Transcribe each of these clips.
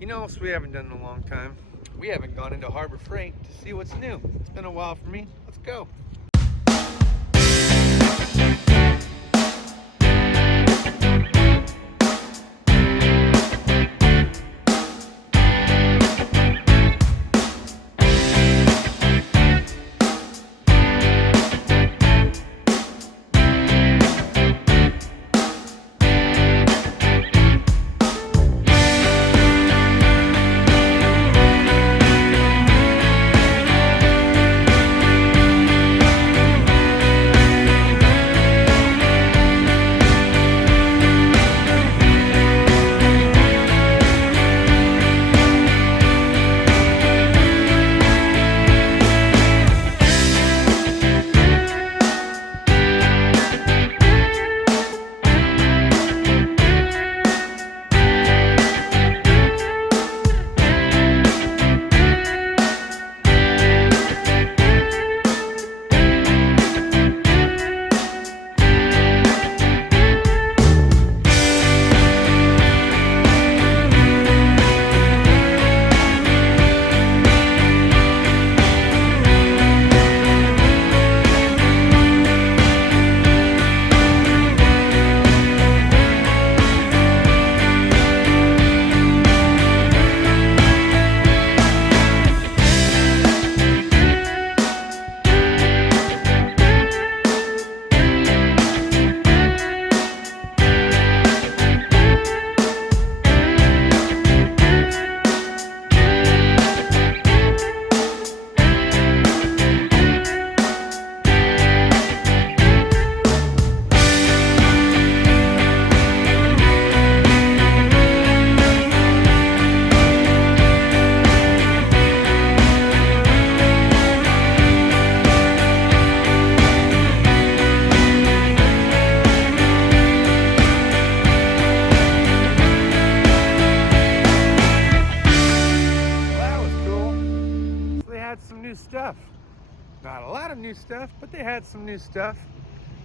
You know what we haven't done in a long time? We haven't gone into Harbor Freight to see what's new. It's been a while for me. Let's go. Some new stuff. Not a lot of new stuff, but they had some new stuff.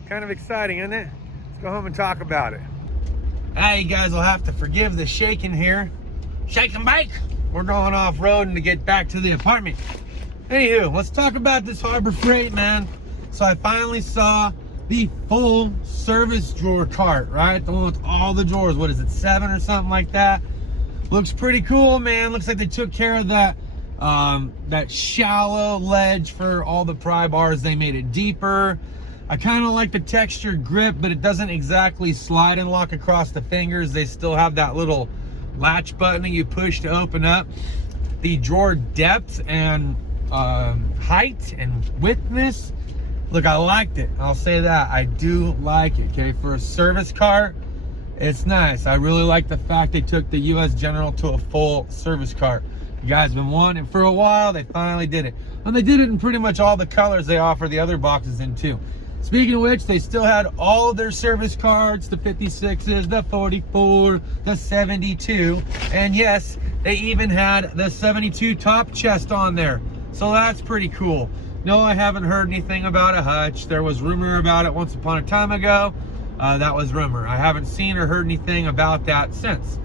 Kind of exciting, isn't it? Let's go home and talk about it. You guys will have to forgive the shaking here. Shake and bake. We're going off-roading to get back to the apartment. Anywho, let's talk about this Harbor Freight, man. So I finally saw the full service drawer cart, right? The one with all the drawers. What is it, 7 or something like that? Looks pretty cool, man. Looks like they took care of that shallow ledge for all the pry bars. They made it deeper. I kind of like the textured grip, but it doesn't exactly slide and lock across the fingers. They still have that little latch button that you push to open up. The drawer depth and height and widthness, look, I liked it. I'll say that. I do like it, okay? For a service cart, it's nice. I really like the fact they took the US General to a full service cart. You guys been wanting it for a while. They finally did it. And they did it in pretty much all the colors they offer the other boxes in too. Speaking of which, they still had all of their service cards, the 56s, the 44, the 72. And yes, they even had the 72 top chest on there. So that's pretty cool. No, I haven't heard anything about a hutch. There was rumor about it once upon a time ago. That was rumor. I haven't seen or heard anything about that since.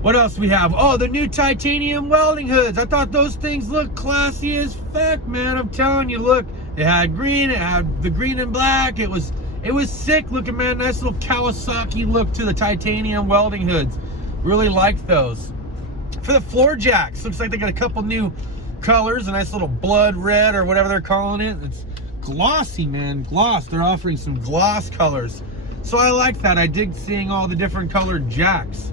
What else we have? Oh, the new titanium welding hoods. I thought those things looked classy as fuck, man. I'm telling you, look, it had green, it had the green and black. It was sick looking, man. Nice little Kawasaki look to the titanium welding hoods. Really liked those. For the floor jacks, looks like they got a couple new colors, a nice little blood red or whatever they're calling it. It's glossy, man, gloss. They're offering some gloss colors. So I like that. I dig seeing all the different colored jacks.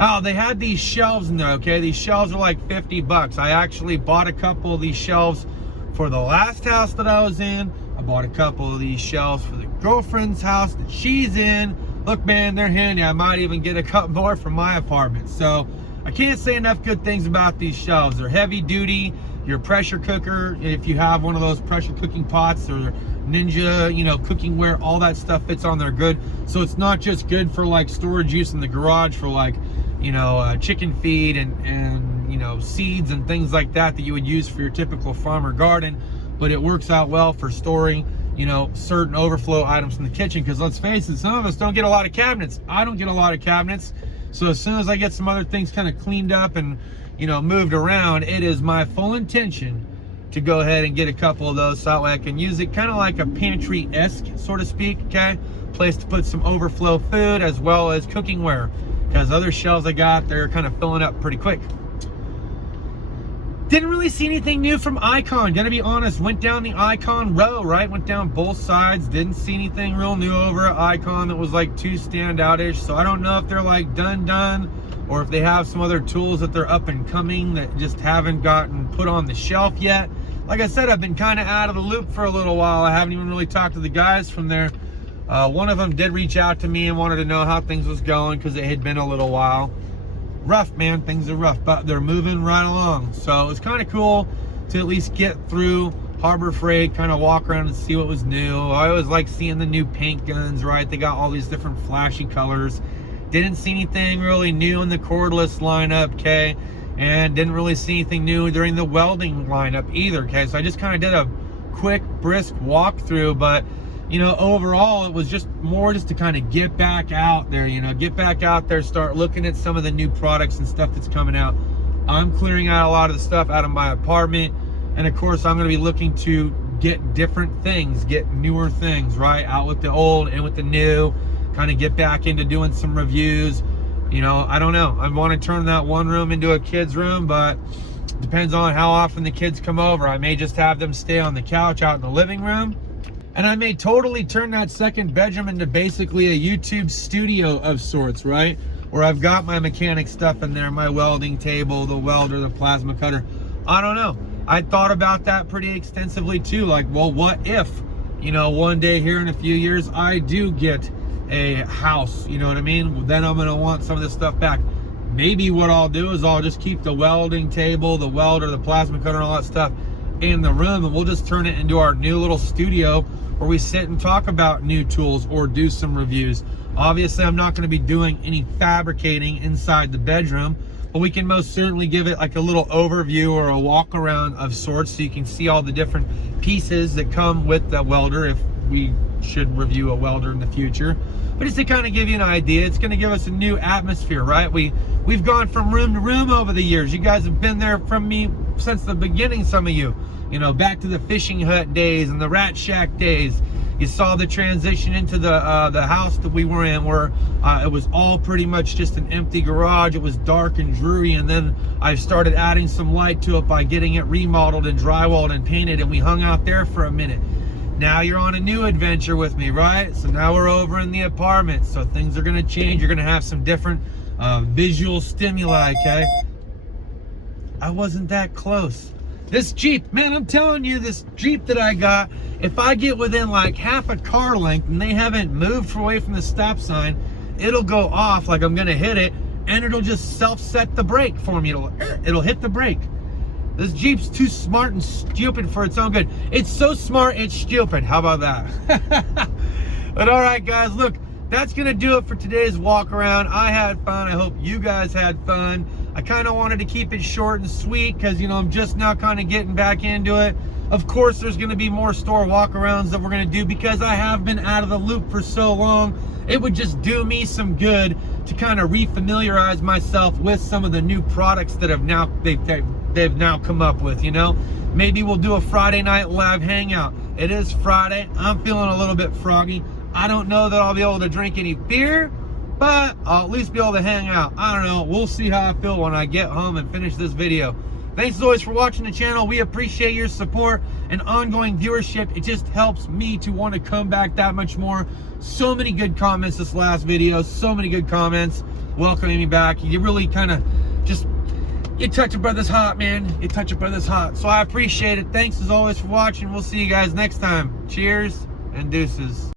Oh, they had these shelves in there, okay? These shelves are like 50 bucks. I actually bought a couple of these shelves for the last house that I was in. I bought a couple of these shelves for the girlfriend's house that she's in. Look, man, they're handy. I might even get a couple more for my apartment. So I can't say enough good things about these shelves. They're heavy duty. Your pressure cooker, if you have one of those pressure cooking pots or Ninja, you know, cooking ware, all that stuff fits on there good. So it's not just good for like storage use in the garage for like, you know, chicken feed and you know, seeds and things like that you would use for your typical farm or garden, but it works out well for storing, you know, certain overflow items in the kitchen. Because let's face it, some of us don't get a lot of cabinets. I don't get a lot of cabinets, So as soon as I get some other things kind of cleaned up and, you know, moved around, it is my full intention to go ahead and get a couple of those so that way I can use it kind of like a pantry-esque, so to speak, okay? Place to put some overflow food as well as cookingware, because other shelves I got, they're kind of filling up pretty quick. Didn't really see anything new from Icon, gonna be honest. Went down the Icon row, right? Went down both sides. Didn't see anything real new over at Icon that was like too standout-ish. So I don't know if they're like done, or if they have some other tools that they're up and coming that just haven't gotten put on the shelf yet. Like I said, I've been kind of out of the loop for a little while. I haven't even really talked to the guys from there. One of them did reach out to me and wanted to know how things was going because it had been a little while. Rough, man, things are rough, but they're moving right along. So it's kind of cool to at least get through Harbor Freight, kind of walk around and see what was new. I always like seeing the new paint guns, right? They got all these different flashy colors. Didn't see anything really new in the cordless lineup, okay? And didn't really see anything new during the welding lineup either, okay? So I just kind of did a quick, brisk walkthrough, but you know, overall, it was just more just to kind of get back out there, you know, get back out there, start looking at some of the new products and stuff that's coming out. I'm clearing out a lot of the stuff out of my apartment. And of course, I'm going to be looking to get different things, get newer things, right? Out with the old and with the new, kind of get back into doing some reviews. You know, I don't know. I want to turn that one room into a kid's room, but it depends on how often the kids come over. I may just have them stay on the couch out in the living room. And I may totally turn that second bedroom into basically a YouTube studio of sorts, right? Where I've got my mechanic stuff in there, my welding table, the welder, the plasma cutter. I don't know. I thought about that pretty extensively too. Like, well, what if, you know, one day here in a few years, I do get a house, you know what I mean? Then I'm gonna want some of this stuff back. Maybe what I'll do is I'll just keep the welding table, the welder, the plasma cutter, and all that stuff in the room, and we'll just turn it into our new little studio where we sit and talk about new tools or do some reviews. Obviously, I'm not going to be doing any fabricating inside the bedroom, but we can most certainly give it like a little overview or a walk around of sorts so you can see all the different pieces that come with the welder if we should review a welder in the future. But just to kind of give you an idea, it's going to give us a new atmosphere, right? We've gone from room to room over the years. You guys have been there from me since the beginning, some of you. You know, back to the fishing hut days and the rat shack days. You saw the transition into the house that we were in, where it was all pretty much just an empty garage. It was dark and dreary, and then I started adding some light to it by getting it remodeled and drywalled and painted, and we hung out there for a minute. Now you're on a new adventure with me, right? So now we're over in the apartment, so things are gonna change. You're gonna have some different visual stimuli, okay? I wasn't that close. This Jeep, man, I'm telling you, this Jeep that I got, if I get within like half a car length and they haven't moved away from the stop sign, it'll go off like I'm gonna hit it, and it'll just self-set the brake for me. It'll hit the brake. This Jeep's too smart and stupid for its own good. It's so smart, it's stupid. How about that? But all right, guys, look, that's gonna do it for today's walk around. I had fun. I hope you guys had fun. I kind of wanted to keep it short and sweet because, you know, I'm just now kind of getting back into it. Of course, there's going to be more store walk-arounds that we're going to do because I have been out of the loop for so long. It would just do me some good to kind of refamiliarize myself with some of the new products that have now they've now come up with, you know. Maybe we'll do a Friday night live hangout. It is Friday. I'm feeling a little bit froggy. I don't know that I'll be able to drink any beer, but I'll at least be able to hang out. I don't know. We'll see how I feel when I get home and finish this video. Thanks as always for watching the channel. We appreciate your support and ongoing viewership. It just helps me to want to come back that much more. So many good comments this last video. So many good comments welcoming me back. You really kind of just, you touch a brother's heart, man. You touch a brother's heart. So I appreciate it. Thanks as always for watching. We'll see you guys next time. Cheers and deuces.